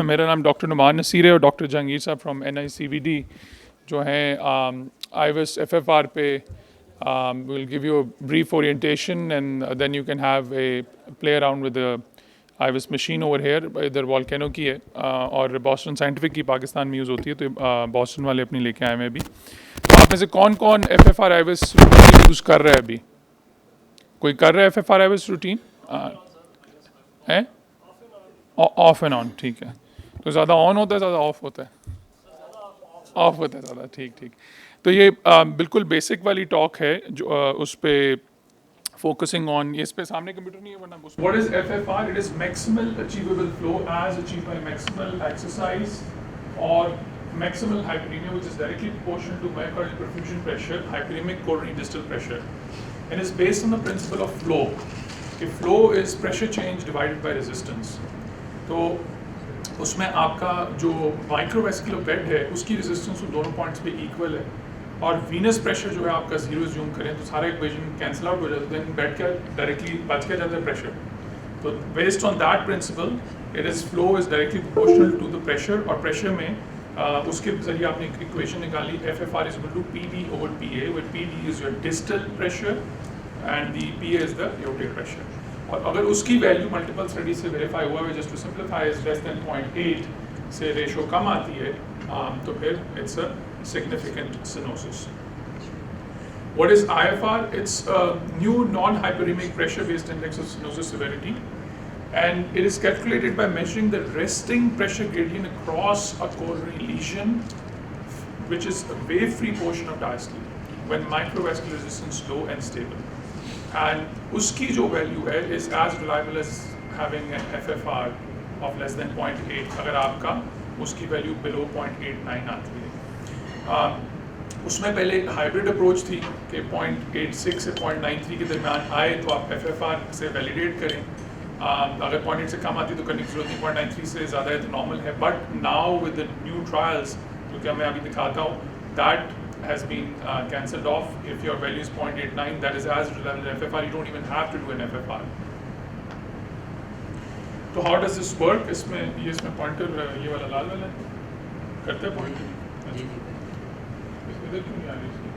मेरा नाम डॉक्टर नुमान नसीर है और डॉक्टर जहांगीर साहब फ्रॉम NICVD जो हैं IVUS FFR पे will give you a brief orientation and then you can have a play around with the IVUS machine over here. इधर वॉल्केनो की है और बॉस्टन साइंटिफिक की पाकिस्तान में यूज़ होती है, तो बॉस्टन वाले अपनी लेके आए हैं अभी। तो आप में से कौन कौन FFR IVUS यूज़ कर रहा है अभी? कोई कर रहा है FFR IVUS रूटीन है? ऑफ एंड ऑन, ठीक है। तो ज़्यादा ऑन होता है, ज़्यादा ऑफ होता है? ऑफ होता है ज़्यादा, ठीक ठीक। तो ये बिल्कुल बेसिक वाली टॉक है जो उस पर फोकसिंग ऑन, ये इस पे सामने कंप्यूटर नहीं है वरना what is FFR? It is maximal achievable flow as achieved by maximal exercise और maximal hyperaemia which is directly proportional to myocardial perfusion pressure, hyperaemic coronary distal pressure, and is based on the principle of flow. कि flow is pressure change divided by resistance. तो उसमें आपका जो microvascular bed है उसकी resistance उन दोनों points पे इक्वल है, और वीनस प्रेशर जो है आपका जीरो ज्यूम करें तो सारा इक्वेशन कैंसिल आउट हो जाता है, देन बेड का डायरेक्टली बच के जाता है प्रेशर। तो based on that principle it is flow is directly proportional to the pressure, और प्रेशर में उसके जरिए आपने एक इक्वेशन निकाली FFR is equal to PD over PA, where PD is your distal pressure and the PA is the aortic pressure. और अगर उसकी वैल्यू मल्टीपल स्टडी से वेरीफाई हुआ है, just to simplify, is less than 0.8 से ratio कम आती है, तो फिर it's a significant stenosis. What is IFR? It's a new non hyperaemic pressure based index of stenosis severity, and it is calculated by measuring the resting pressure gradient across a coronary lesion which is a wave free portion of diastole when microvascular resistance low and stable, and उसकी जो value है is as reliable as having an FFR of less than 0.8 अगर आपका उसकी value below 0.89 आती है। उसमें पहले हाइब्रिड अप्रोच थी कि 0.86 से 0.93 के दरमियान आए तो आप FFR से वैलिडेट करें, अगर 0.8 से कम आती तो करने की जरूरत नहीं, 0.93 से ज़्यादा है तो नॉर्मल है। But now with the new trials जो कि मैं अभी दिखाता हूँ, that has been cancelled off. If your value is 0.89, that is as reliable as FFR. You don't even have to do an FFR. तो how does this work? इसमें pointer ये वाला लाल वाला करते हैं पॉइंटर। इधर क्यों नहीं आ रही इसकी?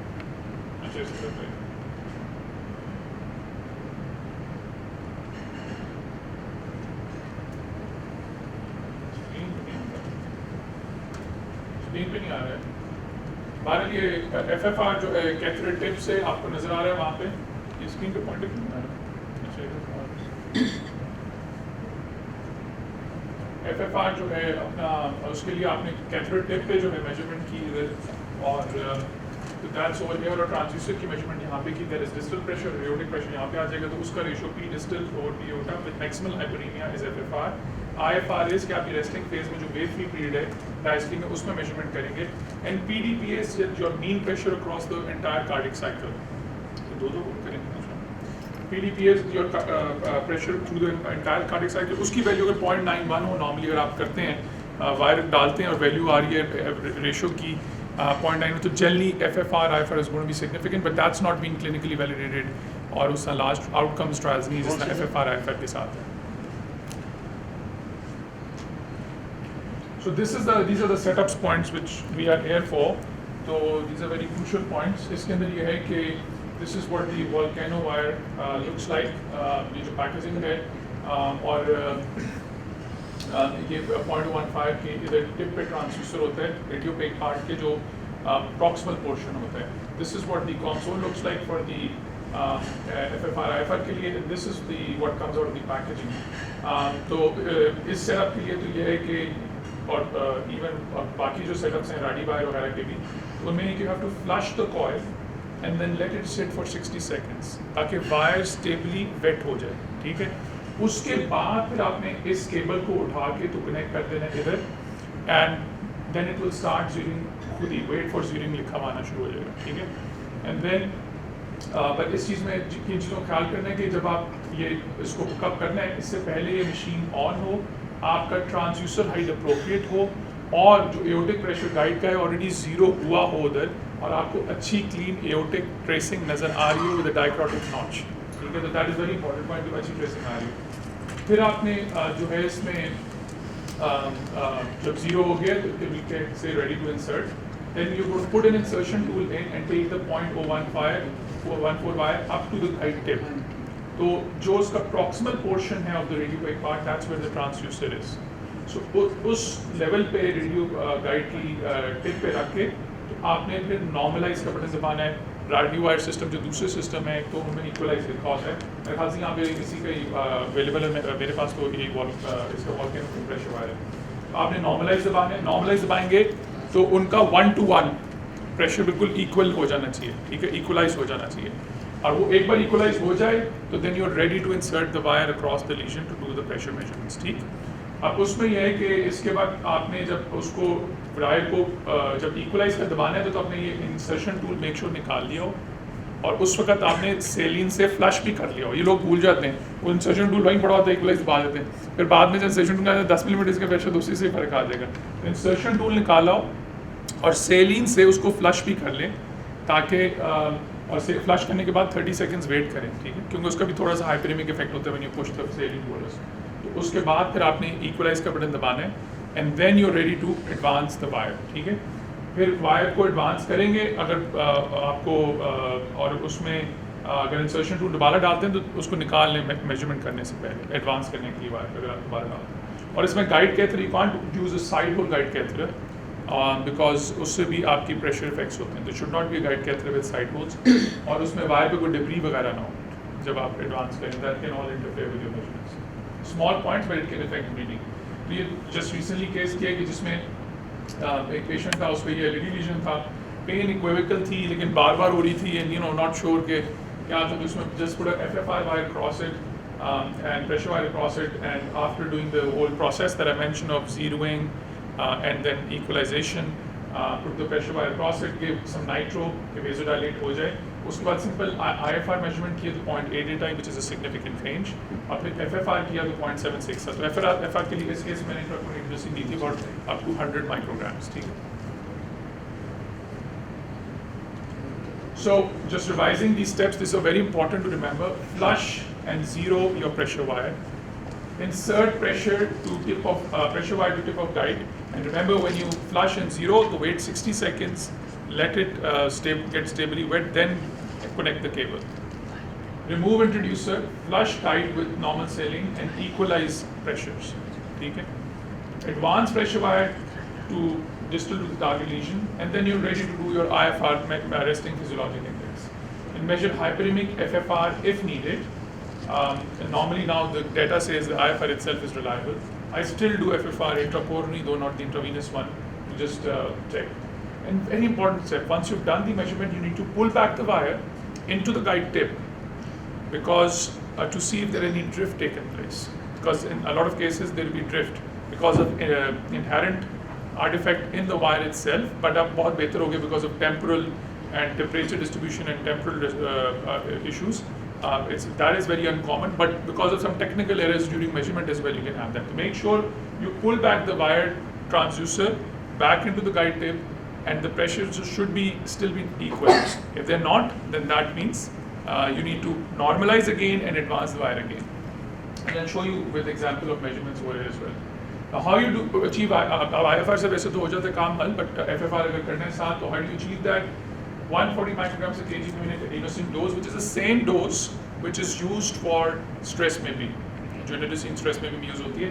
अच्छा इसे करते हैं। स्क्रीन पे नहीं आ रहा है। बहरहाल ये FFR जो है कैथरेट टिप से आपको नजर आ रहा है वहाँ पे, ये स्क्रीन पे पॉइंटर क्यों नहीं आ रहा है? FFR जो है अपना, उसके लिए आपने कैथरेट टिप पे जो है मेजरमेंट की इधर, और दैट्स ओवर हियर, और ट्रांसड्यूसर की मेजरमेंट यहाँ पे की, there is distal pressure, aortic pressure यहाँ पे आ जाएगा, तो उसका ratio P distal over P aorta with maximal hyperaemia is FFR। IFR is कि आपकी रेस्टिंग फेज में जो वेव फ्री पीरियड है डायस्टली में, उसमें मेजरमेंट करेंगे, and PDPA is your mean pressure across the entire cardiac cycle. तो दो करेंगे। PDPA is your pressure through the entire cardiac cycle, उसकी वैल्यू अगर 0.91 हो, नॉर्मली अगर आप करते हैं वायर डालते हैं और वैल्यू आ रही है रेशो की 0.9, तो generally FFR IFR is going to be significant, but that's not being clinically validated, और उसका लास्ट आउटकम्स ट्रायल्स नहीं जिसका FFR IFR के साथ है। So these are the setups points which we are here for. So these are very crucial points. इसके अंदर ये है कि this is what the volcano wire looks like. ये जो packaging है, और ये 0.15 के इधर टिप पे ट्रांसड्यूसर होता है, रेडियो पे एक पार्ट के जो प्रॉक्सिमल पोर्शन होता है। This is what the console looks like for the FFR IFR के लिए. This is the what comes out of the packaging. तो इस सेटअप के लिए तो ये है कि, और इवन बाकी जो सेटअप्स हैं राडी वायर वगैरह के भी, उनमें you have to flush the coil and then let it sit for 60 seconds ताकि वायर स्टेबली वेट हो जाए, ठीक है। उसके बाद फिर आपने इस केबल को उठा के तो कनेक्ट कर देना इधर, and then it will start zeroing, खुद ही वेट फॉर जीरिंग लिखा आना शुरू हो जाएगा, ठीक है। एंड देन बट इस चीज़ में किन चीज़ों का ख्याल करना है कि जब आप ये इसको हुकअप करना है, इससे पहले ये मशीन ऑन हो, आपका ट्रांसड्यूसर हाइट अप्रोप्रिएट हो, और जो एओर्टिक प्रेशर गाइड का है ऑलरेडी जीरो हुआ हो उधर, और आपको अच्छी क्लीन एओर्टिक ट्रेसिंग नज़र आ रही हो विद डाइक्रोटिक नॉच, ठीक है। तो that is very important point, अच्छी ट्रेसिंग आ रही हो। फिर आपने जो है इसमें जब 0 हो गया तो we can say ready to insert. Then you're going to put an insertion tool in and take the 0.015 wire up to the guide tip. तो जो उसका proximal portion है of the radio part, that's where the transducer is. So उस level पे radio guide की tip पे रख के तो आपने फिर normalize का बटन दबाना है. रेडियो वायर सिस्टम जो दूसरे सिस्टम है तो उनमें इक्वलाइज लिखा होता है. मेरे ख्याल से यहाँ पे किसी का अवेलेबल है, मेरे पास तो ये इसका वॉल्केनो प्रेशर वायर है. तो आपने नॉर्मलाइज दबाना है. नॉर्मलाइज दबाएंगे तो उनका 1-to-1 प्रेशर बिल्कुल इक्वल हो जाना चाहिए, ठीक है, इक्वलाइज हो जाना चाहिए. और वो एक बार इक्वलाइज हो जाए तो then you are ready to insert the wire across the lesion to do the pressure measurements. ठीक. अब उसमें यह है कि इसके बाद आपने जब उसको वायर को जब इक्वलाइज कर दबाना है तो आपने ये इंसर्शन टूल मेक श्योर निकाल लिया हो और उस वक्त आपने सेलिन से फ्लश भी कर लिया हो. ये लोग भूल जाते हैं, वो इंसर्शन टूल वहीं पड़ा होता है, इक्वलाइज दबा देते हैं, फिर बाद में जब इंसर्शन टूल 10 मिलीमीटर इसके प्रेशर दूसरी से फर्क आ जाएगा. तो इंसर्शन टूल निकाला हो और सेलिन से उसको फ्लश भी कर लें ताकि और से फ्लश करने के बाद 30 सेकंड्स वेट करें, ठीक है, क्योंकि उसका भी थोड़ा सा हाइपरेमिक इफेक्ट होता है when you push the saline tools. तो उसके बाद फिर आपने इक्वलाइज का बटन दबाना है and then you are ready to advance the wire. ठीक है, फिर वायर को एडवांस करेंगे अगर आपको और उसमें अगर इंसर्शन टूल दोबारा डालते हैं तो उसको निकाल लें मेजरमेंट करने से पहले, एडवांस करने के लिए वायर अगर आप दोबारा डालते हैं. और इसमें guide catheter you can't use a side hole guide catheter because उससे भी आपकी प्रेशर इफेक्ट्स होते हैं. तो should not be guide catheter with side holes और उसमें वायर पे कोई डिब्री वगैरह ना हो जब आप एडवांस करें. That can all interfere with your measurements. Small points but it can effect breeding. तो ये जस्ट रिसेंटली केस किया कि जिसमें एक पेशेंट था, उसको ये एलईडी लीजन था, पेन इक्विवोकल थी लेकिन बार बार हो रही थी and you know not sure के क्या था. तो उसमें just put a FFR wire across it and pressure wire across it, and after doing the whole process that I mentioned of zeroing and then equalization, put the pressure wire across it, give some nitro कि vasodilate हो जाए. उसके बाद simple iFR measurement किया तो 0.88 I which is a significant range, और फिर FFR किया तो 0.76 था. तो FFR के लिए इस केस मैंने इंट्राकोरेनियल दी थी अबाउट अप टू 100 माइक्रोग्राम्स. ठीक है. So just revising these steps, these are very important to remember. Flush and zero your pressure wire. Insert pressure to tip of pressure wire to tip of guide, and remember when you flush and zero, to wait 60 seconds, let it get stably wet, then connect the cable. Remove introducer, flush tight with normal sealing, and equalize pressures. Okay? Advance pressure wire to distal to the target lesion, and then you're ready to do your iFR resting physiologic index. And measure hyperemic FFR if needed. And normally now the data says the iFR itself is reliable. I still do FFR intracoronary, though not the intravenous one, to just check. And very important step, once you've done the measurement, you need to pull back the wire into the guide tip because to see if there is any drift taken place. Because in a lot of cases there will be drift because of inherent artifact in the wire itself, but अब बहुत बेहतर हो गया because of temporal and temperature distribution and temporal issues. That is very uncommon, but because of some technical errors during measurement as well, you can have that. So make sure you pull back the wire transducer back into the guide tip, and the pressures should be still be equal. If they're not, then that means you need to normalize again and advance the wire again. And I'll show you with example of measurements over here as well. Now how you do achieve IFR से वैसे तो हो जाता है काम हल, but FFR अगर करना है साथ, तो how do you achieve that? 140 micrograms per kg per minute adenosine dose, which is the same dose which is used for stress maybe. जो adenosine stress में भी use होती है.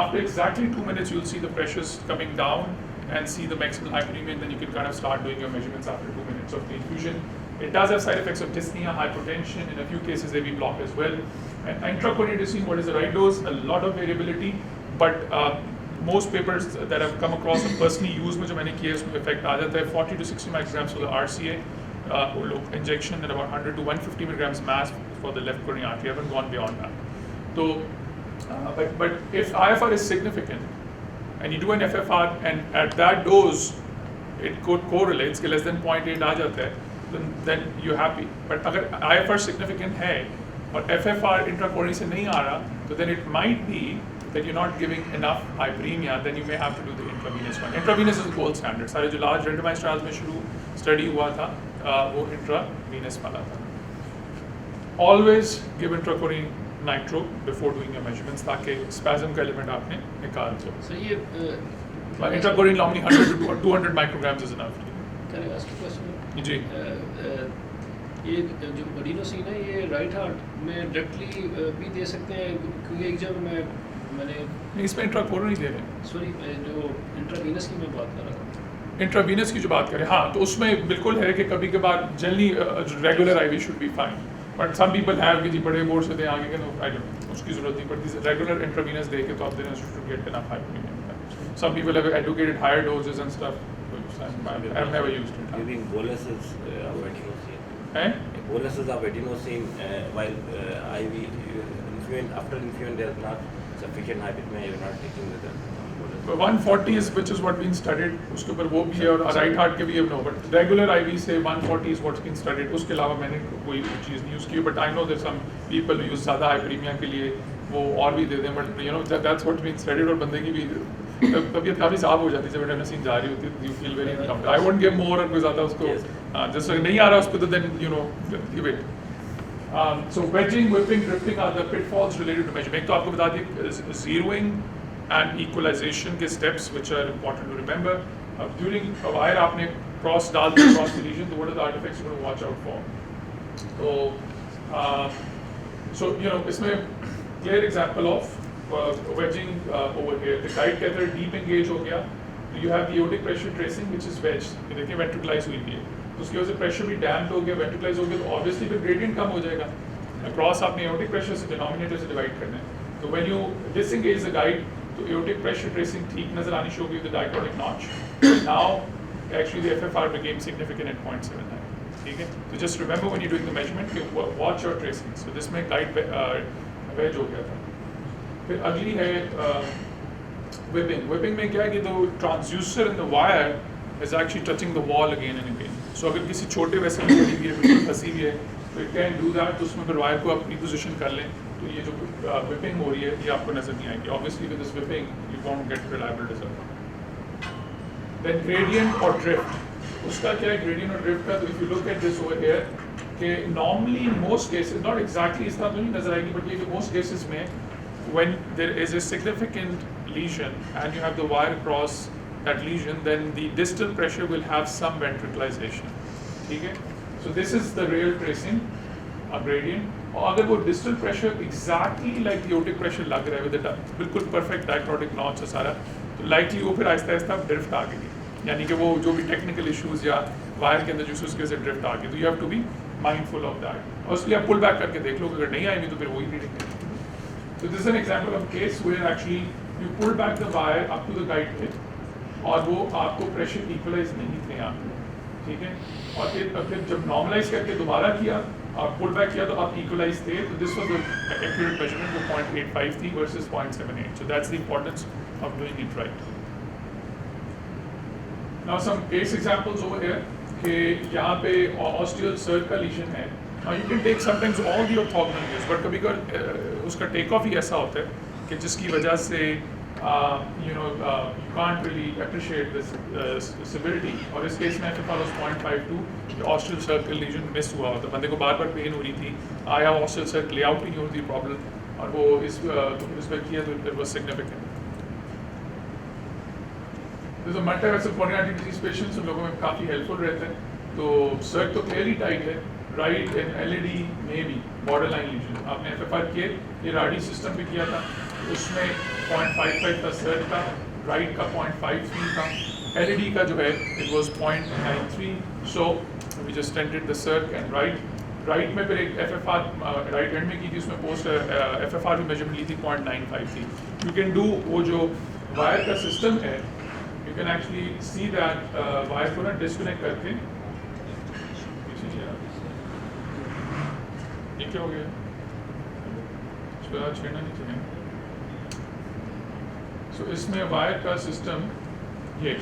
After exactly 2 minutes, you'll see the pressures coming down and see the maximal hyperemia, and then you can kind of start doing your measurements after 2 minutes of the infusion. It does have side effects of dyspnea, hypotension, in a few cases AV block as well. And intracoronary adenosine, what is the right dose? A lot of variability, but most papers that I've come across and personally used में जो मैंने किया उसमें effect आ जाता है 40 to 60 micrograms for the RCA injection and about 100 to 150 milligrams mass for the left coronary artery. I haven't gone beyond that. So, but if IFR is significant and you do an FFR and at that dose it correlates कि less than 0.8 आ जाता है, then you're happy. But अगर IFR significant है और FFR intracoronary से नहीं आ रहा, तो then it might be that you're not giving enough hyperemia, then you may have to do the intravenous one. Intravenous is the gold standard. सारे जो large randomized trials में शुरू study हुआ था वो intravenous वाला था. Always give intracoronary nitro before doing your measurements ताकि स्पैज्म का एलिमेंट आपने निकाल दो. सर ये intracoronary normally 100 to 200 micrograms is enough. Can I ask a question? जी. ये जो एडिनोसिन है ये राइट हार्ट में डायरेक्टली भी दे सकते हैं, क्योंकि एक जब मैंने इसमें इंट्राकोरिन ही दे रहे हैं. सॉरी जो इंट्रावीनस की मैं बात कर रहा था. इंट्रावीनस की जो बात करें, हाँ, तो उसमें बिल्कुल है कि कभी कभार generally regular IV should be fine, but some people have कि जी बड़े बोर्ड से दें आगे के, आई डोंट, उसकी ज़रूरत नहीं पड़ती. रेगुलर इंट्रावीनस दे के तो आप देना should get enough hyperaemia. Some people have educated higher doses and stuff. I have never used it. Giving boluses of adenosine. हैं? Boluses of adenosine while IV after infusion there is not sufficient hypothermia, you are not taking the bolus. 140 is which is what been studied. उसके ऊपर वो भी है और right heart के भी है. नो, बट रेगुलर आईवी से 140 is what's been studied. उसके अलावा मैंने कोई चीज़ नहीं यूज़ की, but I know there some people use ज़्यादा हाइपरीमिया के लिए वो और भी दे दें, but you know that's what's been studied. और बंदे की भी तबीयत काफ़ी साफ हो जाती है जब एडेनोसिन जा रही होती है. You feel very comfortable. I won't give more. और कोई ज़्यादा उसको जैसे नहीं आ रहा उसको तो then you know give it. So wedging, whipping, drifting are the pitfalls related to measurement. तो आपको बता दें zeroing and equalization के steps which are important to remember. During a wire आपने cross डाल दिया, cross deletion, तो what are the artifacts you want to watch out for? So you know इसमें clear example of wedging over here. The guide catheter deep engage हो गया, तो you have the aortic pressure tracing which is wedged. ये देखिए ventricularized हुई है, तो उसकी वजह से pressure भी damped हो गया, ventricularized हो गया, तो obviously फिर gradient कम हो जाएगा. Across आपने aortic pressure से denominator से divide करना है. तो when you disengage the guide, तो aortic pressure tracing ठीक नजर आनी शुरू हुई with the dichrotic notch. Now actually the FFR became significant at 0.79. ठीक है, तो just remember when you're doing the measurement, watch your tracing. So this में guide wedge हो गया था. फिर अगली है whipping. Whipping में क्या है कि the transducer in the wire is actually touching the wall again and again. So अगर किसी छोटे वैसे में पड़ी हुई है, बिल्कुल फंसी हुई है, तो it can do that. तो उसमें फिर वायर को अपनी पोजीशन कर लें, तो ये जो whipping हो रही है ये आपको नजर नहीं आएगी. Obviously with this whipping you won't get reliable result. Then gradient or drift. उसका क्या है gradient और drift का? तो if you look at this over here, कि normally in most cases, not exactly इस तरह तो नहीं नजर आएगी, but ये कि most cases में when there is a significant lesion and you have the wire across that lesion, then the distal pressure will have some ventricularization. ठीक है? So this is the real tracing, a gradient. और अगर वो distal pressure exactly like the aortic pressure लग रहा है with the बिल्कुल perfect dichrotic notch है सारा, तो likely वो फिर आहिस्ता आहिस्ता drift आ गई. यानी कि वो जो भी technical issues या wire के अंदर जो उसकी वजह से drift आ गई, तो you have to be mindful of that. और उसके लिए आप pull back करके देख लो, अगर नहीं आएंगी तो फिर वही reading है. So this is an example of a case where actually you pull back the wire up to the guide pit और वो आपको pressure equalize नहीं थे यहाँ पे, ठीक है? और फिर जब normalize करके दोबारा किया, आप pull back किया तो आप equalize थे, तो this was the accurate measurement of 0.85 थी versus 0.78. So that's the importance of doing it right. Now some case examples over here कि यहाँ पे ostial circle का lesion है. Now you can take sometimes all the orthogonal views, but कभी कभी उसका take off ही ऐसा होता है कि जिसकी वजह से you can't really appreciate this severity. और इस केस में FFR was 0.52, ostial circle lesion miss हुआ होता, बंदे को बार बार पेन हो रही थी, आया ostial circle layout ही नहीं होती प्रॉब्लम, और वो इस पर किया तो it was significant. This is a multivessel coronary artery disease patients, उन लोगों में काफ़ी helpful रहते हैं. तो circ तो clearly tight है. राइट एंड LED में भी बॉर्डरलाइन लीजन. आपने FFR किए, ये राडी सिस्टम पे किया था, उसमें 0.55 था सर्च का, राइट का 0.53 था, LED का जो है it was 0.93. So we just stented the search and right में फिर एक FFR राइट हैंड में की थी, उसमें पोस्ट FFR भी मेजरमेंट ली थी, 0.95 थी. यू कैन डू वो जो वायर का सिस्टम है, you can actually see that wire को ना डिस्कनेक्ट करके ये क्या हो गया, छेड़ना नहीं चाहिए. सो इसमें वायर का सिस्टम ये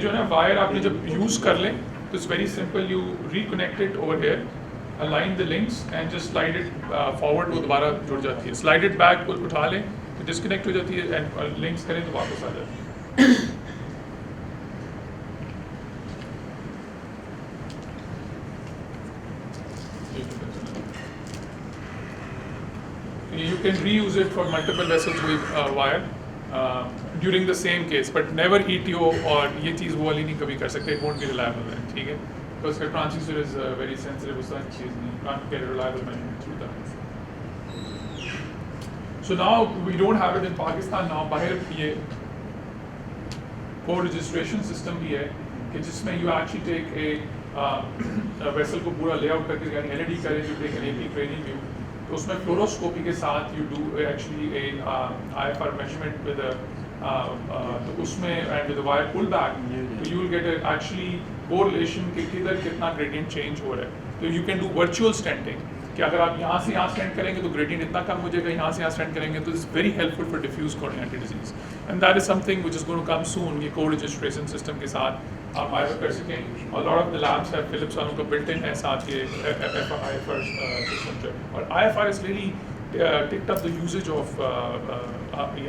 जो है ना, वायर आपने जब यूज़ कर लें तो it's very simple. You reconnect it over here, align the links and just slide it forward, वो दोबारा जुड़ जाती है. स्लाइड इट बैक उठा लें तो डिस्कनेक्ट हो जाती है, एंड लिंक्स करें तो वापस आ जाती है. can reuse it for multiple vessels with wire during the same case, but never ETO और ये चीज़ वो वाली नहीं कभी कर सकते, it won't be reliable then, ठीक है? Because the transducer is very sensitive, उस तरह की चीज़ नहीं, you can't get a reliable measurement through that. So now we don't have it in Pakistan now. बाहर ये co-registration system भी है कि जिसमें you actually take a vessel को पूरा layout करके यानी LED करें, you take an AP training view. तो उसमें फ्लोरोस्कोपी के साथ you do actually a IFR measurement with a तो उसमें and with a wire pullback, so you will get a actually correlation कि किधर कितना gradient change हो रहा है. तो you can do virtual stenting. कि अगर आप यहाँ से यहाँ स्टेंट करेंगे तो ग्रेडियंट इतना कम हो जाएगा, यहाँ से यहाँ स्टेंट करेंगे तो it's very helpful for diffuse coronary disease and that is something which is going to come soon. ये कोड रजिस्ट्रेशन सिस्टम के साथ आप आईएफआर कर सकें और लॉट ऑफ द लैब्स है फिलिप्स वालों का बिल्ट इन है साथ ये आईएफआर सिस्टम जो और IFR is really picked up the usage of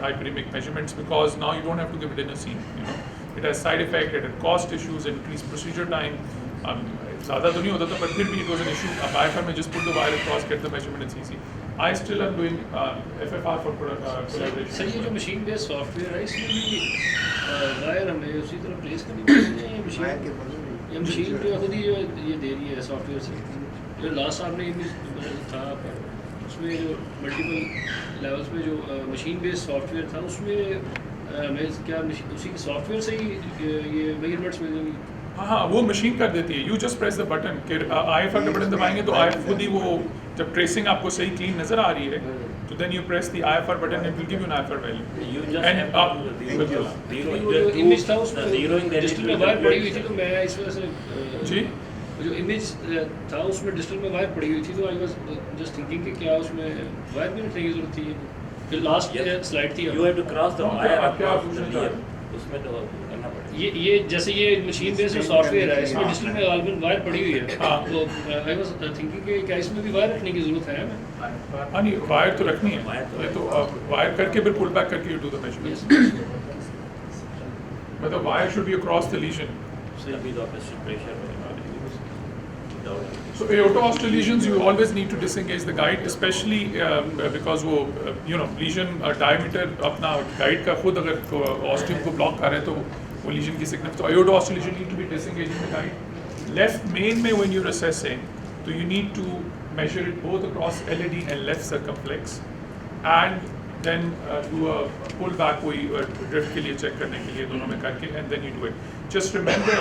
hyperemic measurements because now you don't have to give it in a scene. You know, it has side effect, it has cost issues, increased procedure time. ज़्यादा तो नहीं होता था but फिर भी it was an issue. अब IFR में just put the wire across, get the measurement, it's easy. I still am doing FFR for collaboration. Sir ये जो मशीन बेस्ड सॉफ्टवेयर है इसमें भी वायर हमें उसी तरह प्लेस करनी पड़ेगी या ये मशीन जो खुद ही ये दे रही है सॉफ्टवेयर से. जो लास्ट आपने इमेज था उसमें जो मल्टीपल लेवल्स पे जो मशीन बेस्ड सॉफ्टवेयर था उसमें हमें क्या उसी के सॉफ्टवेयर से ही ये मेजरमेंट्स मिलेंगी. हाँ वो मशीन कर देती है. You just press the button कि IFR का बटन दबाएंगे तो खुद ही वो जब ट्रेसिंग आपको सही क्लीन नजर आ रही है तो then you press the IFR button and will give you an IFR value and image था उसमें डिजिटल में वायर पड़ी हुई थी तो मैं इस वजह से जी जो इमेज था उसमें डिजिटल में वायर पड़ी हुई थी तो आई वाज जस्ट थिंकिंग कि क्या उसमें वायर भी नहीं जरूरत थी. फिर लास्ट स्लाइड थी you have to cross the wire क्या पूछना चाह रहे उसमें तो करना पड़ेगा. ये जैसे ये मशीन बेस्ड सॉफ्टवेयर है इसमें डिजिटल में गालिबन वायर पड़ी हुई है तो आई वाज थिंकिंग कि क्या इसमें भी वायर रखने की जरूरत है हमें. हाँ नहीं वायर तो रखनी है ये तो वायर करके फिर पुल बैक करके यू डू द मेजरमेंट. मतलब wire should be across the lesion. So अभी तो operation pressure So aorta lesions, you always need to disengage the guide, especially because वो lesion diameter अपना guide का खुद अगर ostium को block कर रहे हैं तो वो lesion की thickness. तो aorta lesion need to be disengaging the guide. Left main में when you're assessing, so you need to measure it both across LED and left circumflex, and then do a pull back कोई drift के लिए check करने के लिए दोनों में करके and then you do it. Just remember,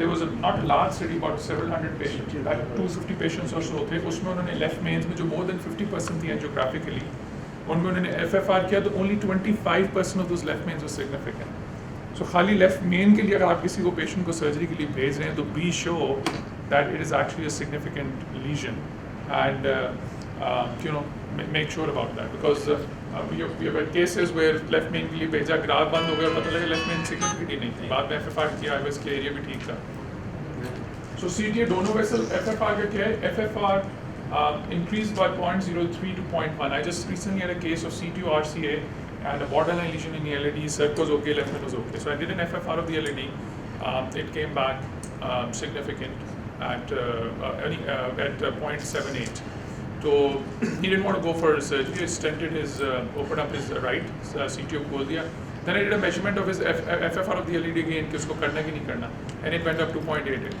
there was not a large study, about several hundred patients, like 250 patients or so थे. उसमें उन्होंने left mains में जो more than 50% थी angiographically, उनमें उन्होंने FFR किया तो only 25% of those left mains were significant. So खाली left main के लिए अगर आप किसी को patient को surgery के लिए भेज रहे हैं तो be sure that it is actually a significant lesion and make sure about that because we have had cases where left main के लिए भेजा ग्राफ बंद हो गया पता लगा left main significant ही नहीं थी. बाद में FFR किया IVUS के एरिया भी ठीक था. So CTA दोनों vessel FFR का क्या है? FFR increased by 0.03 to 0.1. I just recently had a case of CTO RCA and a borderline lesion in the LED. Circ was okay, left main was okay. So I did an FFR of the LED. It came back significant at 0.78. So he didn't want to go for surgery. He stented his, opened up his right CTO खोल दिया. Then I did a measurement of his FFR of the LED again कि उसको करना कि नहीं करना, and it went up to 0.88.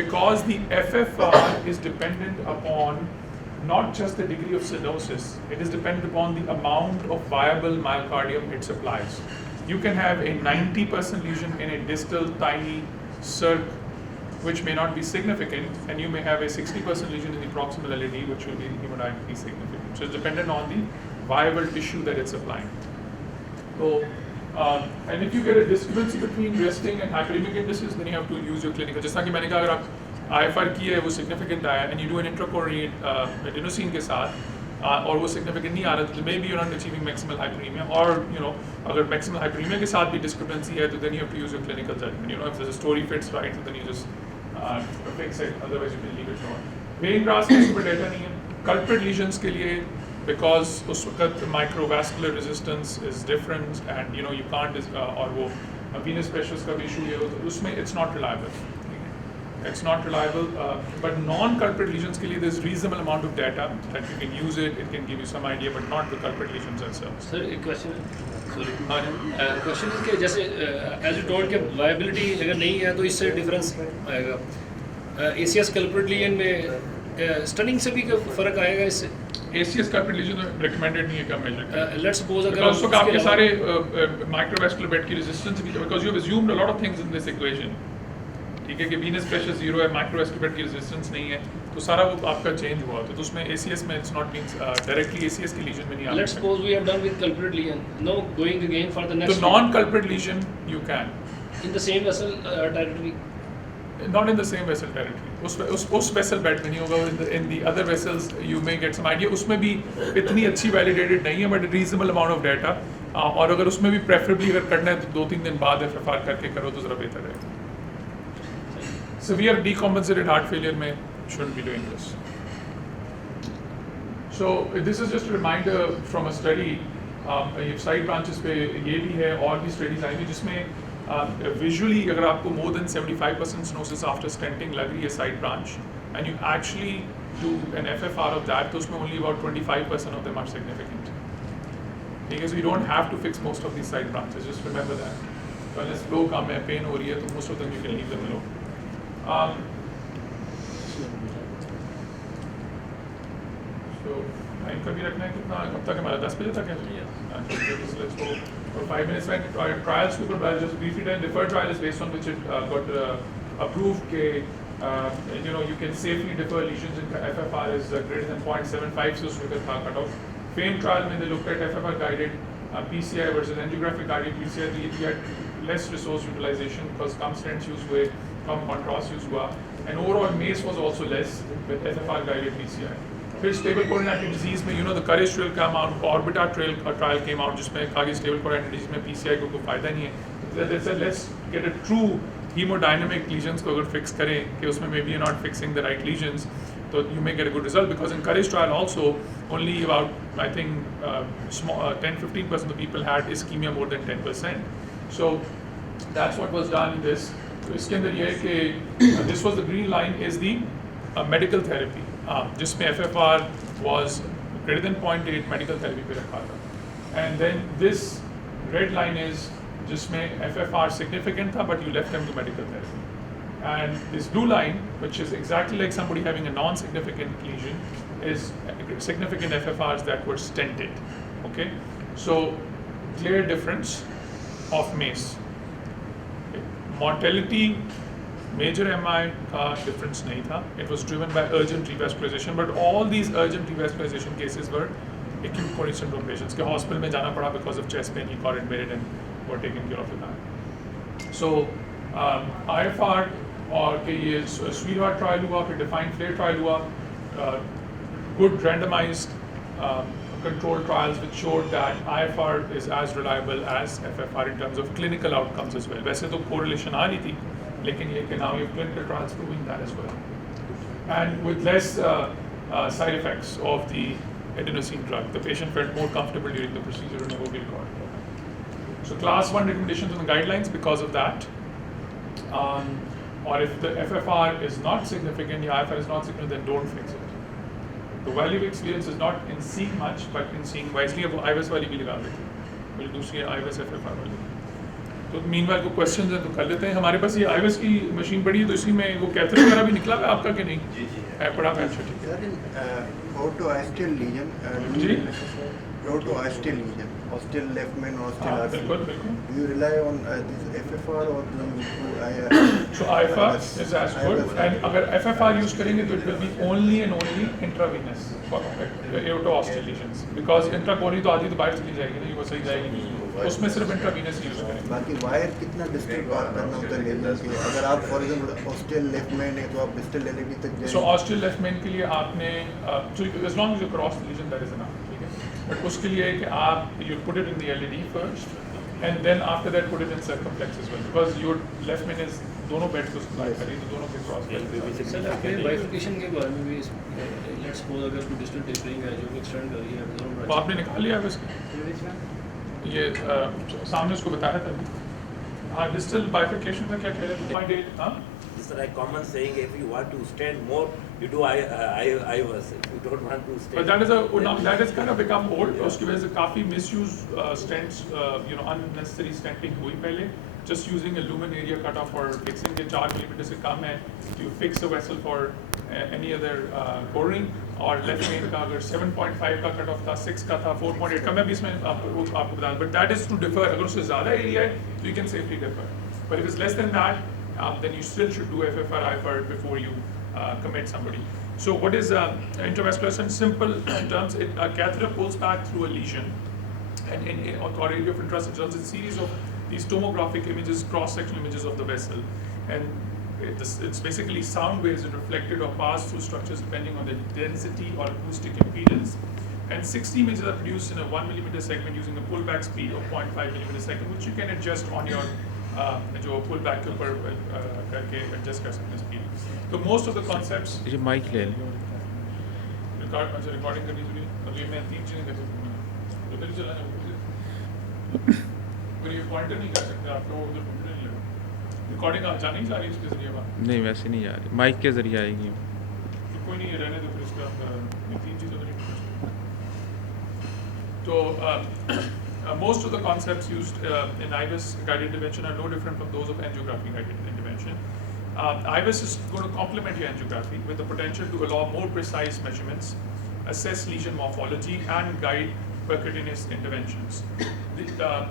Because the FFR is dependent upon not just the degree of stenosis, it is dependent upon the amount of viable myocardium it supplies. You can have a 90% lesion in a distal tiny circ which may not be significant, and you may have a 60% lesion in the proximal LED, which will be hemodynamically significant. So it's dependent on the viable tissue that it's supplying. So, and if you get a discrepancy between resting and hyperemic indices, then you have to use your clinical. जैसा कि मैंने कहा अगर आप IFR की है वो significant आया, and you do an intracoronary adenosine के साथ, और वो significant नहीं आ रहा, तो maybe you're not achieving maximal hyperemia, or अगर maximal hyperemia के साथ भी discrepancy है, तो then you have to use your clinical judgment. If the story fits right, then you just fix it, otherwise you can leave it on. Vein grafts में super data नहीं है. Culprit lesions के लिए because उस वक्त microvascular resistance is different and you can't और वो venous pressures का भी issue है तो उसमें it's not reliable. It's not reliable, but non-culprit lesions के लिए there's reasonable amount of data that you can use it can give you some idea, but not the culprit lesions themselves. Sir एक question sorry question है कि जैसे as you told कि viability अगर नहीं है तो इससे डिफरेंस आएगा ACS कल्प्रिट लीजन में स्टनिंग से भी फ़र्क आएगा इससे ACS culprit lesion recommended नहीं है का measure. लेट्स सपोज अगर Because उसको आपके सारे microvascular bed की resistance भी because you have assumed a lot of things in this equation. ठीक है कि venous pressure 0 है, microvascular bed की resistance नहीं है, तो सारा वो आपका change हुआ तो उसमें ACS में it's not means directly ACS की lesion में नहीं आ let's suppose we have done with culprit lesion no going again for the next तो non-culprit lesion you can in the same vessel territory not in the same vessel territory उस vessel bed में नहीं होगा in the other vessels you may get some idea उसमें भी इतनी अच्छी validated नहीं है but reasonable amount of data और अगर उसमें भी preferably अगर करना है तो 2-3 दिन बाद FFR करके करो तो ज़रा बेहतर है severe decompensated heart failure में shouldn't be doing this so this is just a reminder from a study ये side branches पे ये भी है और भी studies आई थी जिसमें visually अगर आपको more than 75% stenosis after stenting लग रही है side branch and you actually do an FFR of that तो उसमें only about 25% of them are significant because you don't have to fix most of these side branches just remember that so unless flow कम है pain हो रही है तो most of them you can leave them alone so time कभी रखना है कितना कब तक हमारा 10 बजे तक है let's go for 5 minutes when trials के ऊपर just briefly the deferred trial is based on which it got approved के you know you can safely defer lesions in FFR is greater than 0.75 so उसमें था cut off FAME trial में they looked at FFR guided PCI versus angiographic guided PCI they had less resource utilization because come stents use हुए कम contrast use हुआ and overall MACE was also less with FFR guided PCI फिर stable coronary disease में you know the courage trail came out orbiter trail trial came out जिसमें कहा कि stable coronary disease में PCI को कोई फायदा नहीं है they said let's get a true hemodynamic lesions को अगर fix करें कि उसमें maybe you're not fixing the right lesions so you may get a good result because in courage trial also only about I think 10-15% of the people had ischemia more than 10% so that's what was done in this तो इसके अंदर ये है कि this was the green line is the medical therapy जिसमें FFR was greater than 0.8 medical therapy पे रखा था and then this red line is जिसमें FFR significant था but you left them to medical therapy and this blue line which is exactly like somebody having a non-significant lesion is significant FFRs that were stented okay so clear difference of MACE mortality major MI का difference नहीं था it was driven by urgent revascularization but all these urgent revascularization cases were acute coronary syndrome patients के hospital में जाना पड़ा because of chest pain he got admitted and were taken care of with that so iFR और के ये sweetheart trial हुआ फिर defined flare trial हुआ good randomized controlled trials which showed that iFR is as reliable as FFR in terms of clinical outcomes as well वैसे तो correlation आ रही थी लेकिन ये कि now you have clinical trials proving that as well and with less side effects of the adenosine drug the patient felt more comfortable during the procedure and no bill got so class 1 recommendations on the guidelines because of that or if the FFR is not significant the iFR is not significant then don't fix it the value of experience is not in seeing much but in seeing wisely अब IVUS वाली भी लगा देती है फिर दूसरी IVUS FFR वाली तो मीनवाइल को क्वेश्चंस हैं तो कर लेते हैं हमारे पास ये IVUS की मशीन पड़ी है तो इसी में वो कैथेटर वगैरह भी निकला है आपका कि नहीं है पड़ा है अच्छा ठीक है orthoastial lesion जी orthoastial lesion ostial left main ostial हाँ बिल्कुल बिल्कुल do you rely on this FFR or do you do so iFR is as good and अगर FFR यूज करेंगे तो it will be only and only intravenous for aortoastial lesions because intracoronary तो आधी तो बाहर चली जाएगी नहीं वो सही जाएगी नहीं उसमें सिर्फ इंट्रावीनस यूज करेंगे बाकी वायर कितना डिस्टेंस पार करना होता है लेजर के अगर आप for example osteal left main है तो आप डिस्टल एलईडी तक जाएंगे सो ऑस्टियल लेफ्ट मेन के लिए आपने as long as you cross the legion that is enough ठीक है बट उसके लिए है कि आप you put it in the LED first and then after that put it in circumflex as well because your left main is दोनों bed को supply करी तो दोनों के क्रॉस कर सर आपने बाइफिकेशन के बारे में भी लेट्स सपोज अगर कोई डिस्टल टेपरिंग है जो एक्सटेंड कर रही है दोनों वो आपने निकाल लिया इसके ये सामने उसको बताया था हाँ डिजिटल बाइफिकेशन का क्या कह रहे थे 0.8 हाँ it's like common saying, if you want to stand more, you do IVUS. If you don't want to stand. But that has kind of become old. उसकी वजह से काफी misuse stents, unnecessary stenting हुई पहले. Just using a lumen area cutoff for fixing के 4 millimeter से कम है, you fix a vessel for any other coring. और left main का अगर 7.5 का cutoff था, 6 का था, 4.8 का, मैं भी इसमें आपको बता दूँ. But that is to defer. अगर उससे ज़्यादा area है, so you can safely defer. But if it's less than that, then you still should do FFR, iFR before you commit somebody. So what is intravascular stent? Simple terms, a catheter pulls back through a lesion, and in or area of interest, it results in a series of these tomographic images, cross-sectional images of the vessel, and it's basically sound waves that reflected or pass through structures depending on the density or acoustic impedance. And 60 images are produced in a 1 millimeter segment using a pullback speed of 0.5 millimeter second, which you can adjust on your जो pullback के ऊपर करके adjust कर सकते हैं speed. So most of the concepts. ये mic ले लें. recording करनी जरूरी. अब ये मैं 3 चीजें कर सकता हूँ. तो फिर चलाना होगा. पर ये pointer नहीं कर सकते आप लोग उधर computer नहीं लगा. Recording आप जाने ही जा रही है इसके जरिए बात. नहीं वैसे नहीं जा रही. Mic के जरिए आएगी. तो कोई नहीं रहने दो फिर इसका ये 3 चीजें तो नहीं. So most of the concepts used in IVUS guided intervention are no different from those of angiography guided intervention. IVUS is going to complement your angiography with the potential to allow more precise measurements, assess lesion morphology, and guide percutaneous interventions.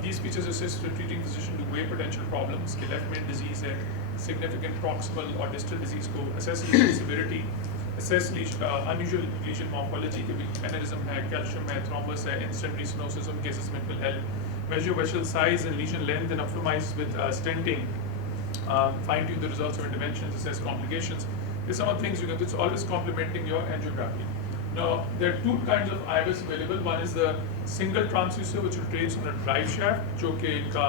These features assist the treating physician to weigh potential problems, left main disease है, significant proximal or distal disease को, assess lesion severity, assess unusual lesion morphology के भी mechanism है, calcium है, thrombus है, instant restenosis of cases में will help, measure vessel size and lesion length and optimize with stenting, fine-tune the results of interventions, assess complications. These are some of the things you can do. It's always complementing your angiography. Now, there are 2 kinds of IVUS available. One is the single transducer, which rotates on a drive shaft, जो कि इनका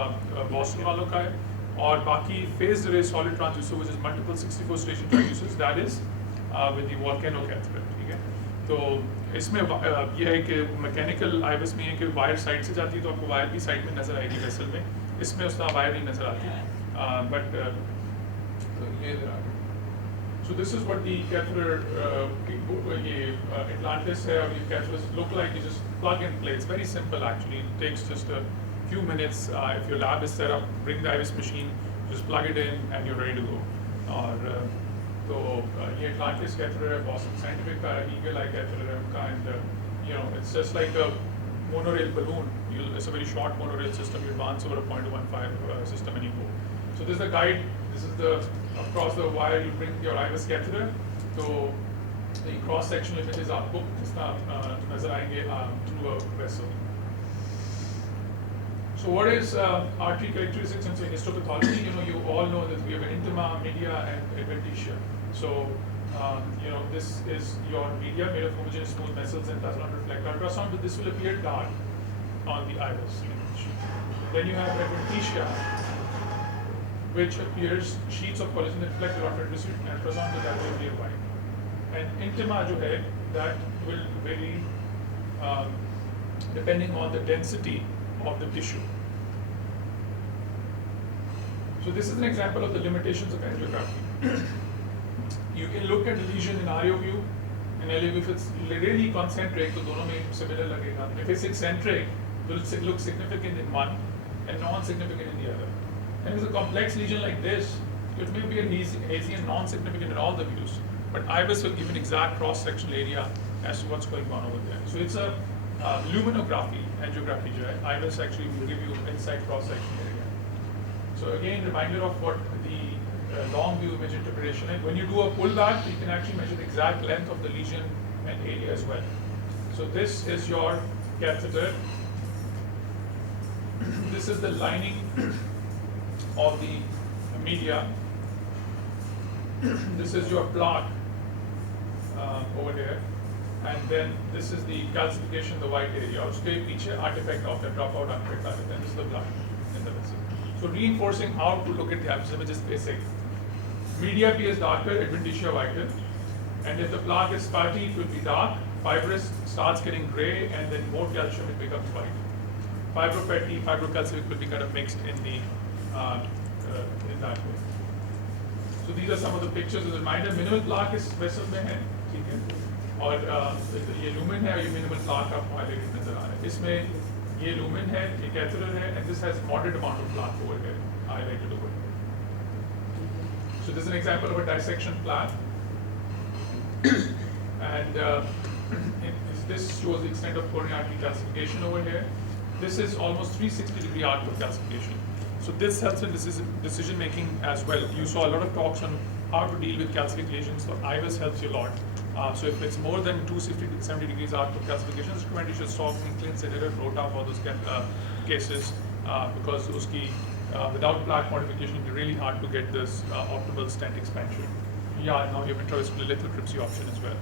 Boston वालों का है, और बाकी phased array solid transducer, which is multiple 64 station transducers. That is with the volcano catheter. ठीक है? तो इसमें यह है कि मैकेनिकल IVUS में है कि वायर साइड से जाती है तो आपको वायर भी साइड में नजर आएगी वेसल में. इसमें उसका वायर नहीं नजर आती. But ये इधर आ गया. So this is what the catheter ये Atlantis है और ये catheters look like. You just plug and play. It's very simple actually. It takes just a few minutes. If your lab is set up, bring the IVUS machine, just plug it in, and you're ready to go. और तो ये Atlantis catheter है, Boston Scientific का Eagle Eye catheter है उनका, and it's just like a monorail balloon. It's a very short monorail system. You advance over a 0.15 system and you go. So this is the guide. This is the across the wire you bring your IVUS catheter. तो the cross sectional images आपको इस तरह नजर आएंगे through a vessel. So what is artery characteristics and histopathology? You all know that we have an intima, media, and adventitia. So this is your media made of homogeneous smooth vessels and does not reflect ultrasound, but this will appear dark on the IVUS image. Then you have adventitia, which appears sheets of collagen that reflect ultrasound, but that will appear white. And intima जो है, that will vary depending on the density of the tissue. So this is an example of the limitations of angiography. You can look at the lesion in RO view, and if it's really concentric, तो दोनों में similar लगेगा. If it's eccentric, it will look significant in one and non-significant in the other. And if it's a complex lesion like this, it may be hazy and non-significant in all the views. But IVUS will give an exact cross-sectional area as to what's going on over there. So it's a luminography, angiography जो है. IVUS actually will give you inside cross-sectional area. So again, reminder of what the long view image interpretation is. When you do a pullback, you can actually measure the exact length of the lesion and area as well. So this is your catheter. This is the lining of the media. This is your plaque over here. And then this is the calcification, the white area. Uske piche artifact of the dropout artifact aa jata hai. This is the blood in the vessel. So reinforcing how to look at the IVUS image is basic. Media P is darker, adventitia whiter. And if the plaque is fatty, it will be dark. Fibrous starts getting gray, and then more calcium, it becomes white. Fibrofatty, fibrocalcific will be kind of mixed in the in that way. So these are some of the pictures. As a reminder, minimal plaque इस vessel में है, ठीक है? और ये lumen है और ये minimal plaque आपको highlighted नजर आ रहा है. इसमें ये lumen है, ये catheter है, and this has moderate amount of plaque over here, highlighted over here. So this is an example of a dissection plaque, and this shows the extent of coronary artery calcification over here. This is almost 360-degree arc of calcification. So this helps in decision making as well. You saw a lot of talks on how to deal with calcific lesions. So IVUS helps you a lot. So if it's more than 270 degrees arc of calcification, it's recommended you should stop clean sedative, wrote off all those cases because without plaque modification, it's really hard to get this optimal stent expansion. Yeah, now you have intravascular lithotripsy option as well.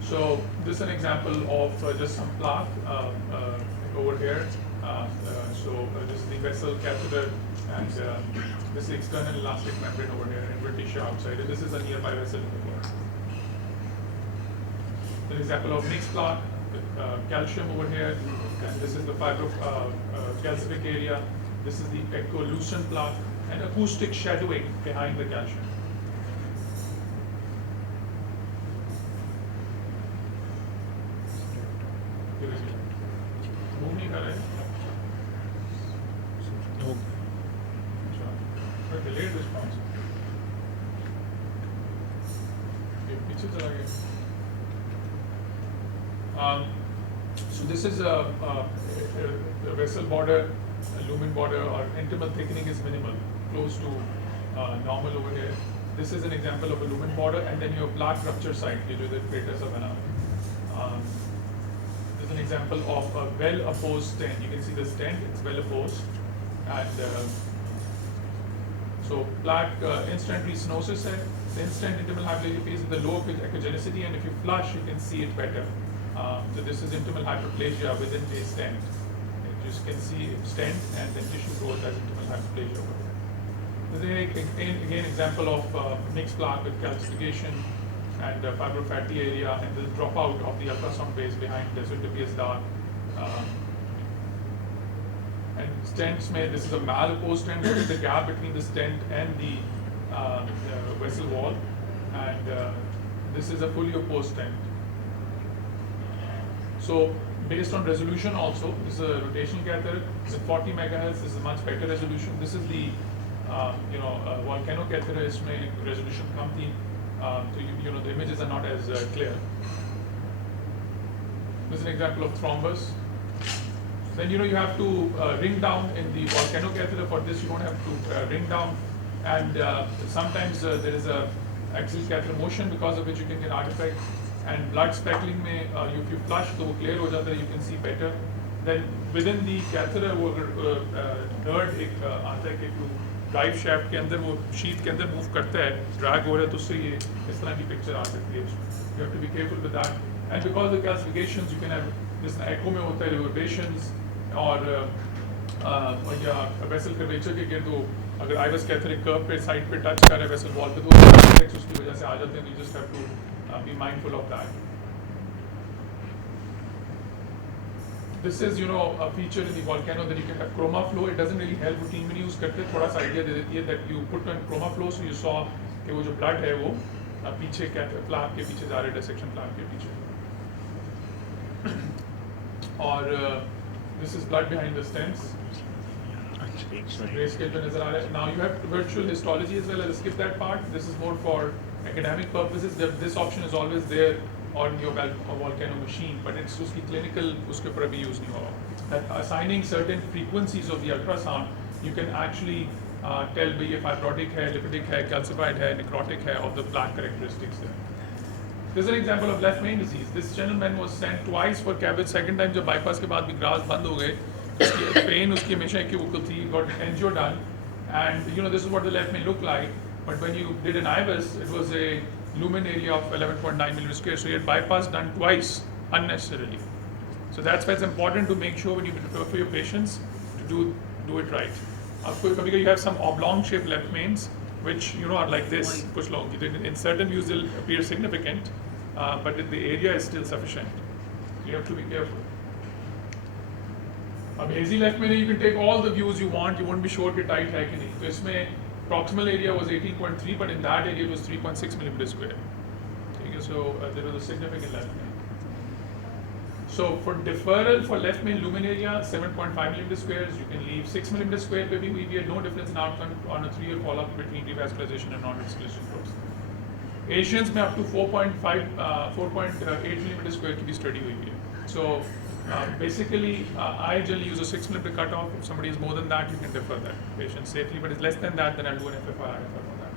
So this is an example of just some plaque over here. This is the vessel catheter, and this is the external elastic membrane over here, invertitia outside. And this is a nearby vessel. An example of mixed plaque with calcium over here, and this is the calcific area. This is the echolucent plaque and acoustic shadowing behind the calcium. Move नहीं कर रहे delayed response पीछे चला गया. So this is a vessel border, a lumen border, or intimal thickening is minimal, close to normal over here. This is an example of a lumen border, and then your plaque rupture site, which is the craters of an This is an example of a well-opposed stent. You can see the stent; it's well-opposed, and so plaque instant restenosis है. The instant intimal hyperplasia phase is the low echogenicity, and if you flush, you can see it better. So this is intimal hyperplasia within the stent. You just can see stent and then tissue growth as intimal hyperplasia. This is again example of mixed plaque with calcification and fibrofatty area, and the dropout of the ultrasound base behind the appears dark. And stents this is a malopposed stent. This is the gap between the stent and the vessel wall, and this is a fully opposed stent. So based on resolution also, this is a rotational catheter with 40 megahertz. This is a much better resolution. This is the volcano catheter. इसमें resolution कम थी, so the images are not as clear. This is an example of thrombus. Then you have to ring down in the volcano catheter. For this, you don't have to ring down, and sometimes there is a axial catheter motion because of which you can get artifact. And blood speckling में if you flush तो वो clear हो जाता है, you can see better. Then within the catheter वो nerd एक आता है कि if you drive shaft के अंदर वो sheath के अंदर move करता है, drag हो रहा है, तो उससे ये इस तरह की picture आ सकती है. You have to be careful with that. And because of the calcifications, you can have this echo में होता है reverberations, और या vessel curvature के गिर्द अगर IVUS catheter curve पे side पे touch कर रहा है vessel wall पे, तो वो artifacts उसकी वजह से आ जाते हैं. You just have to be mindful of that. This is, a feature in the volcano that you can have chroma flow. It doesn't really help routine में use करते, थोड़ा सा idea दे देती है that you put on chroma flow, so you saw कि वो जो blood है वो पीछे flap के पीछे जा रहा है, dissection flap के पीछे. और this is blood behind the stents. Grayscale पे नजर आ रहा है. Now you have virtual histology as well. I'll skip that part. This is more for academic purposes. This option is always there on your volcano machine, but it's उसकी clinical उसके ऊपर अभी use नहीं होगा. Assigning certain frequencies of the ultrasound, you can actually tell भाई ये fibrotic है, lipidic है, calcified है, necrotic है, of the plaque characteristics there. This is an example of left main disease. This gentleman was sent twice for CABG. Second time जब bypass के बाद भी ग्रास बंद हो गए, उसकी pain उसकी हमेशा equivocal थी, got angio done, and this is what the left main looked like. But when you did an IVUS, it was a lumen area of 11.9 millimeters square. So you had bypass done twice unnecessarily. So that's why it's important to make sure when you refer for your patients to do it right. Because you have some oblong-shaped left mains, which are like this, push long. In certain views, they'll appear significant, but the area is still sufficient. You have to be careful. अब hazy left में you can take all the views you want, you won't be sure कि tight है कि नहीं. तो इसमें proximal area was 18.3, but in that area it was 3.6 millimeter square. ठीक है, so there was a significant left main. So for deferral for left main lumen area 7.5 millimeter squares, you can leave 6 millimeter square. Maybe we had no difference in outcome on a 3-year follow-up between revascularization and non-vascularization groups. Asians में up to 4.8 millimeter square की भी study हुई है. So basically, I generally use a 6 millimeter cutoff. If somebody is more than that, you can defer that patient safely. But it's less than that, then I'll do an FFR IFR on that.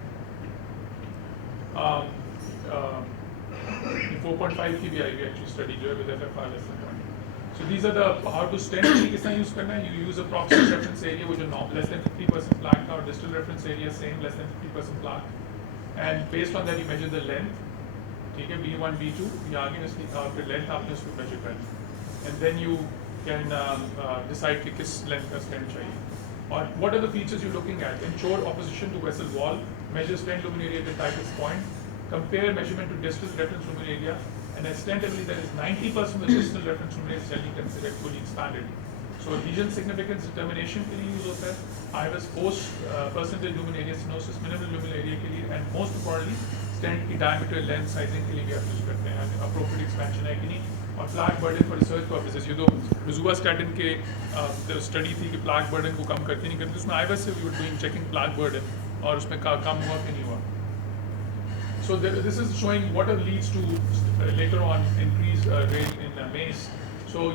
4.5 की भी आई हुई actually study जो है with FFR less than 1. So these are the how to stent की किस तरह use करना है. You use a proximal reference area which is less than 50% plaque or distal reference area same less than 50% plaque. And based on that you measure the length. ठीक है, B1, B2 ये आगे इसकी फिर length आपने उसको measure करनी. And then you can decide कि किस length का stent चाहिए. Or what are the features you're looking at? Ensure opposition to vessel wall. Measure stent lumen area at the tightest point. Compare measurement to distal reference lumen area. And extensively that is 90% of the distal reference lumen area is generally considered fully expanded. So lesion significance determination के लिए use होता है. IVUS post percentage lumen area stenosis minimal lumen area के लिए, and most importantly stent की diameter length sizing के लिए भी आप use करते हैं. Appropriate expansion है कि नहीं. और plaque burden for research purposes. ये तो rosuvastatin के study थी कि plaque burden को कम करती नहीं करती. उसमें IVUS से we were doing checking plaque burden और उसमें कम हुआ कि नहीं हुआ. So this is showing what leads to later on increase rate in MACE. So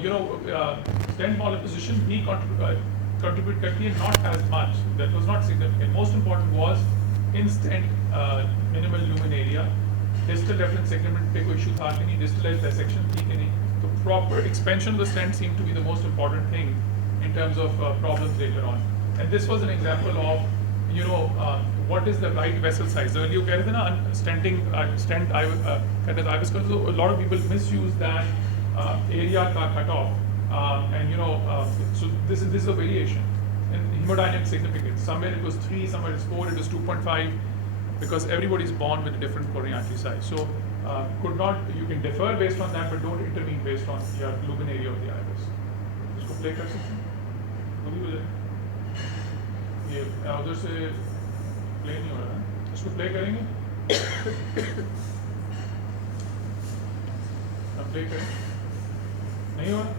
stent malposition भी contribute करती है, not as much. That was not significant. Most important was in stent minimal lumen area. Distal reference segment पे कोई issue था कि नहीं, distal dissection थी कि नहीं. तो proper expansion of the stent seemed to be the most important thing in terms of problems later on. And this was an example of what is the right vessel size. Earlier you कह रहे थे ना stenting stent IVUS का, so a lot of people misuse that area का cutoff. And so this is a variation in hemodynamic significance. Somewhere it was 3, somewhere it's 4, it was 2.5. Because everybody is born with a different coronary artery size. So you can defer based on that, but don't intervene based on your lumen area of the IVUS. इसको play कर सकते हैं? वो भी हो जाए. ये उधर से play नहीं हो रहा है. इसको play करेंगे? अब play करें? नहीं हो रहा?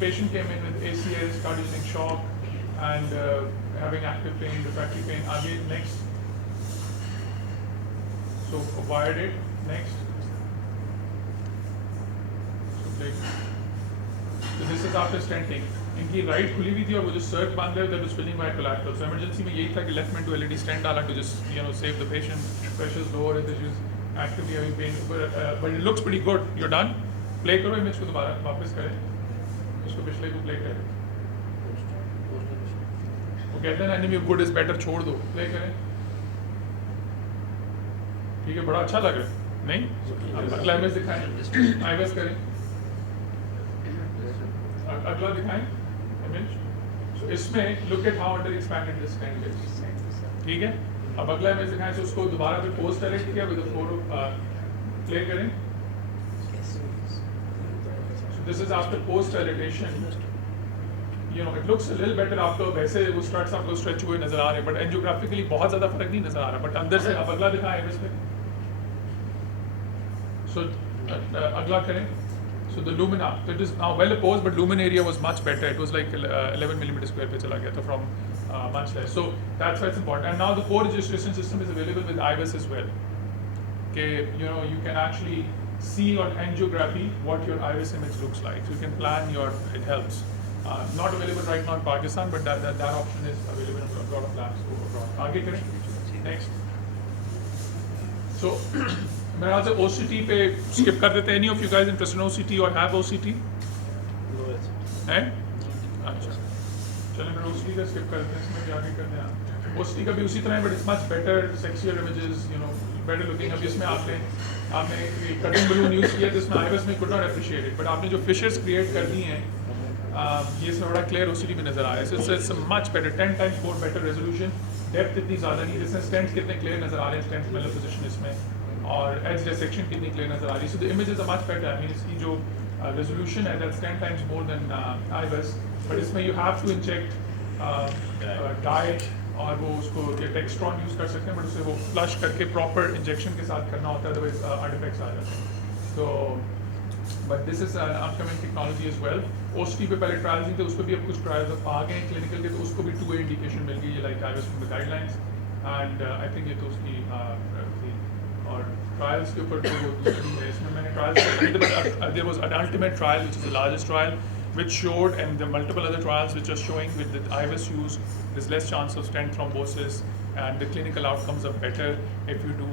Patient came in with ACS, cardiogenic shock, and having active pain, refractory pain. Again, next. So wired it. Next. So this is after stenting. इनकी right खुली हुई थी और वो जो circ बांध रहे थे that was filling by collateral. So emergency में यही था कि left main to LED stent डाला to just save the patient. Pressure is lower if she's actively having pain, but it looks pretty good. You're done. Play करो image को दोबारा वापस करें. उसको पिछले को प्ले करें. वो कहते हैं ना एनिमी गुड इज बेटर, छोड़ दो. प्ले करें. ठीक है, बड़ा अच्छा लग रहा है नहीं? अगला इमेज दिखाएं. IVUS करें. अगला दिखाएं इमेज. So इसमें look at how under expanded this stent is. ठीक है. अब अगला इमेज दिखाएं. So उसको दोबारा फिर पोस्ट डायरेक्ट किया with the 4 प्ले करें. This is after post dilatation. It looks a little better after वैसे वो struts आपको stretch हुए नजर आ रहे हैं, but angiographically बहुत ज़्यादा फर्क नहीं नजर आ रहा. But अंदर से अब अगला दिखाएं इसमें. So अगला करें. So the lumina, it is now well opposed, but lumen area was much better. It was like 11 millimeter square पे चला गया था from much less. So that's why it's important. And now the core registration system is available with IVUS as well. Okay, you can actually see on angiography what your IVUS image looks like. So you can plan it helps. Not available right now in Pakistan, but that option is available in a lot of labs abroad. आगे करें. Next. So मेरे ख्याल से OCT पे skip कर देते हैं. Any of you guys interested in OCT or have OCT? हैं? अच्छा. चलें फिर OCT का skip कर देते हैं. इसमें भी आगे करते हैं. OCT का भी उसी तरह है, but it's much better, sexier images, better looking. अभी इसमें आपने कटिंग balloon यूज़ किया, तो इसमें IVUS में could not appreciate it. But आपने जो fissures create कर दी हैं, ये इसमें बड़ा clear OCT में नज़र आया है. So it's a much better, 10 times more better resolution. Depth इतनी ज़्यादा नहीं. इसमें stents कितने clear नज़र आ रहे हैं, stents मतलब position इसमें. और एज डिसेक्शन कितनी क्लियर नजर आ रही है. So the image is a much better. I mean इसकी जो रेजोल्यूशन है that's 10 times more than IVUS, but इसमें you have to inject dye और वो उसको ये टेक्स्ट्रॉन यूज़ कर सकते हैं, बट उसे वो फ्लश करके प्रॉपर इंजेक्शन के साथ करना होता है, अदरवाइज आर्टिफैक्ट्स आ जाते हैं. तो but this is upcoming technology as well. OST पे पहले ट्रायल्स नहीं थे, उस पर भी अब कुछ ट्रायल्स आ गए हैं क्लिनिकल के, तो उसको भी 2A इंडिकेशन मिल गई है like IVUS from the guidelines. And I think ये तो उसकी थी. और ट्रायल्स के ऊपर तो वो दूसरी है. इसमें मैंने trials there was an ultimate trial which is the largest trial which showed, and the multiple other trials which are showing with the IVUS use there's less chance of stent thrombosis, and the clinical outcomes are better if you do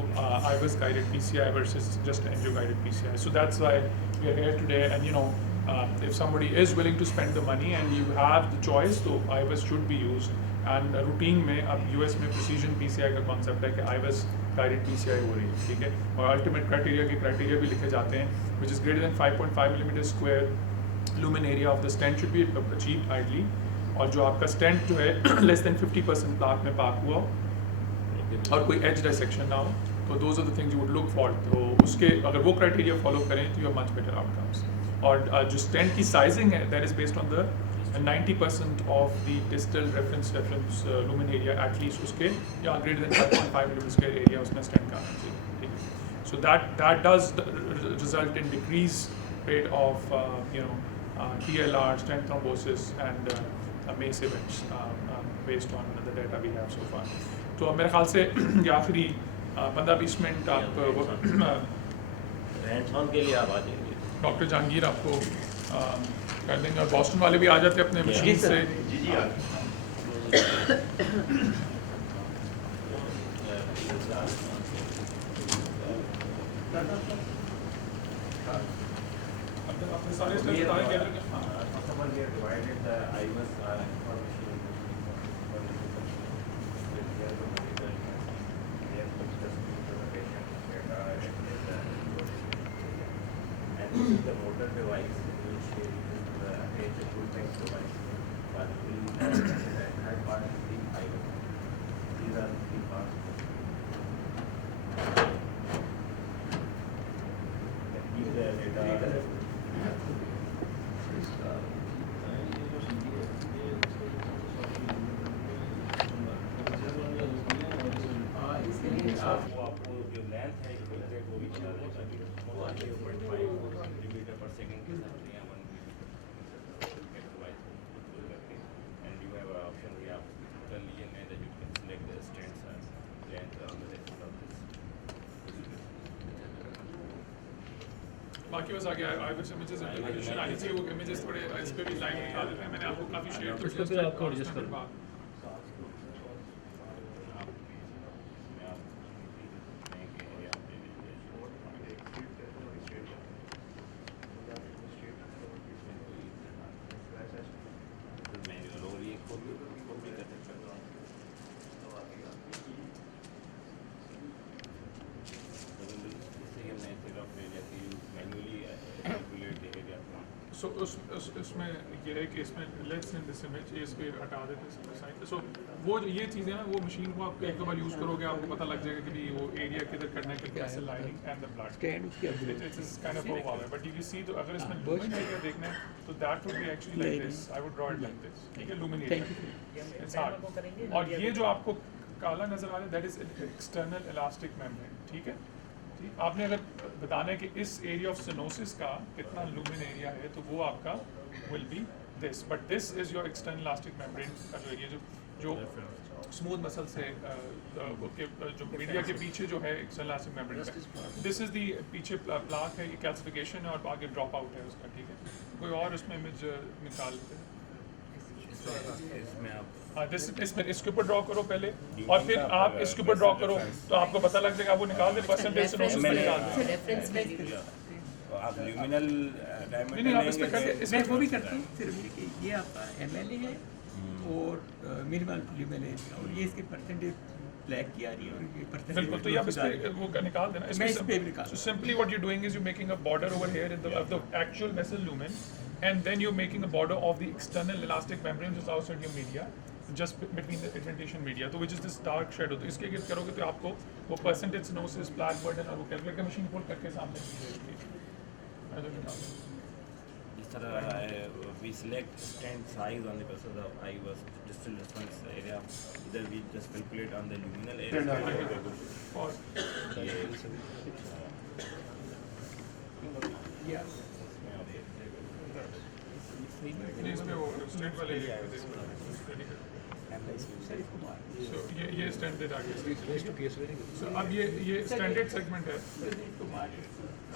IVUS guided PCI versus just angio guided PCI. So that's why we are here today. And if somebody is willing to spend the money and you have the choice, so IVUS should be used. And routine में अब US में precision PCI का concept है कि IVUS guided PCI हो रही है, ठीक है. और ultimate criteria के criteria भी लिखे जाते हैं, which is greater than 5.5 millimeter square. lumen area of the stent should be achieved ideally. और जो आपका stent जो है less than 50% plaque में पाक हुआ हो और कोई edge dissection ना हो, तो those are the things you would look for. तो उसके अगर वो criteria follow करें तो you have much better outcomes. और जो stent की sizing है that is based on the 90% of the distal reference lumen area at least उसके या greater than 5.5 millimeter square area उसमें stent का आना चाहिए, ठीक है. So that does result in decrease rate of TLR, stent thrombosis, and MACE events based on the data we have so far. तो मेरे ख्याल से ये आखिरी 15-20 मिनट आप हैंड्स-ऑन के लिए आप आ जाएंगे. डॉक्टर जहांगीर आपको कर देंगे, और बॉस्टन वाले भी आ जाते हैं अपने मशीन से. अपने सारे स्टेप्स बता देंगे. We have divided the IVUS information and this is the motor device which is the HF device. But the third part is the IVUS. These are the three parts. These are data. वो आपको जो length है वो भी बता देगा कि वो 0.5 सेंटीमीटर पर सेकंड के साथ या 1 and you have an option where आप कर लीजिए नहीं that you can select the stents length on the left of this. बाकी बस आ गया IVUS images implementation आनी चाहिए. वो images थोड़े इस पे भी लाइन दिखा देते हैं. मैंने आपको काफ़ी शेयर उसको फिर आपको एडजस्ट करना. सो उसमें ये है कि इसमें लेट्स इन दिस इमेज इस पे हटा देते हैं साइड. सो वो ये चीज़ें ना वो मशीन को आप एक बार यूज़ करोगे आपको पता लग जाएगा कि वो एरिया किधर करना है, कितना है lining and the blood stent उसकी upgrade it is kind of over. But you see तो अगर इसमें लूमिन एरिया देखना है तो that would be actually like this. I would draw it like this, ठीक है. Lumen area it's hard. और ये जो आपको काला नजर आ रहा है that is external elastic membrane, ठीक है. आपने अगर बताना है कि इस एरिया ऑफ सिनोसिस का कितना लूमिन एरिया है तो वो आपका will be this. But this is your external elastic membrane का जो एरिया जो स्मूथ मसल से जो मीडिया के पीछे जो है एक्सटर्नल इलास्टिक मेम्ब्रेन का. दिस इज दी पीछे प्लाक है, ये कैल्सिफिकेशन है और आगे ड्रॉप आउट है उसका, ठीक है. कोई और उसमें इमेज निकाल लेते हैं. इसमें आप इसके ऊपर ड्रॉ करो पहले और फिर आप इसके ऊपर ड्रॉ करो तो आपको पता लग जाएगा. वो निकाल दे परसेंटेज सिनोसिस में निकाल दे. आप ल्यूमिनल नहीं आप इसमें करके मैं वो भी करता हूँ फिर भी कि ये आपका MLA है और मिनिमल ल्यूमिनल है और ये इसके परसेंटेज ब्लैक की आ रही है और ये परसेंटेज बिल्कुल. तो ये आप इस पे वो निकाल देना. मैं इस पे भी निकाल. So simply what you're doing is you're making a border over here in the actual vessel lumen, and then you're making a border of the external elastic membrane just outside your media, just between the adventitia media, तो which is this dark shadow. तो इसके अगर करोगे तो आपको वो percentage सिनोसिस, plaque burden और वो कैलकुलेटर मशीन खोल करके सामने इस तरह we select stent size on the basis of IVUS distal response area. Either we just calculate on the luminal area. और इसमें वो स्टेंट वाले So, ये स्टैंडर्ड आ गया। So, अब ये स्टैंडर्ड सेगमेंट है।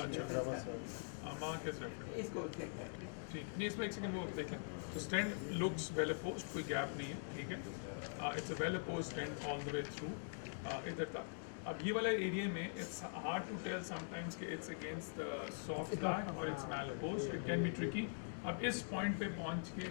अच्छा माँ कैसे इसको check करते हैं। ठीक नहीं, इसमें एक सेकंड वो देख लें। तो स्टैंड लुक्स वेल अपोज्ड, कोई गैप नहीं है, ठीक है। It's a well apposed stent all the way through इधर तक। अब ये वाला एरिया में it's hard to tell sometimes कि it's against the soft back और it's malapposed, it can be tricky. अब इस पॉइंट पे पहुंच के